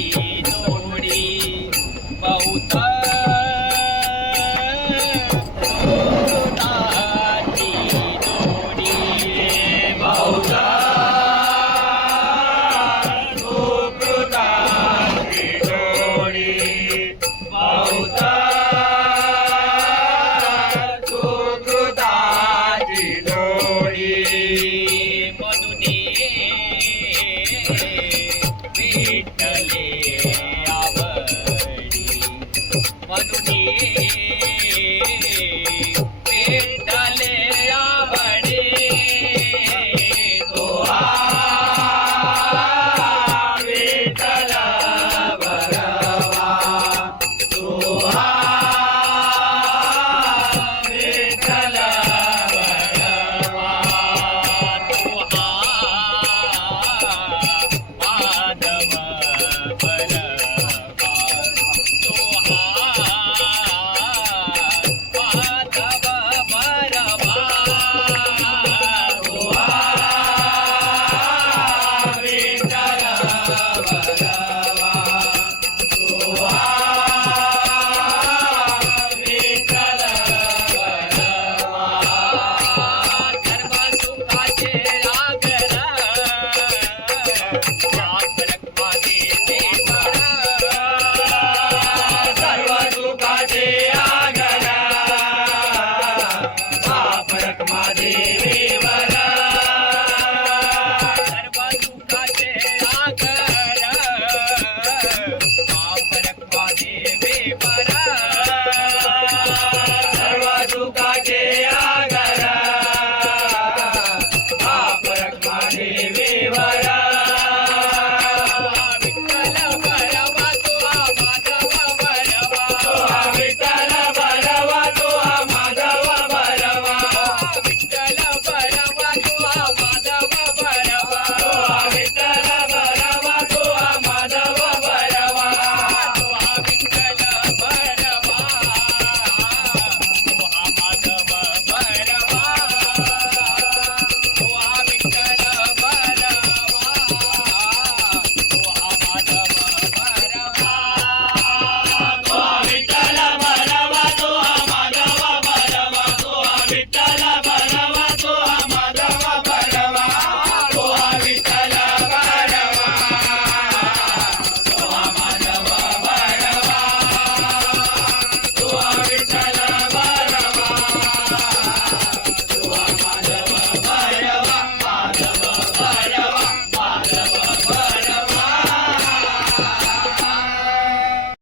Thank you. 关注你。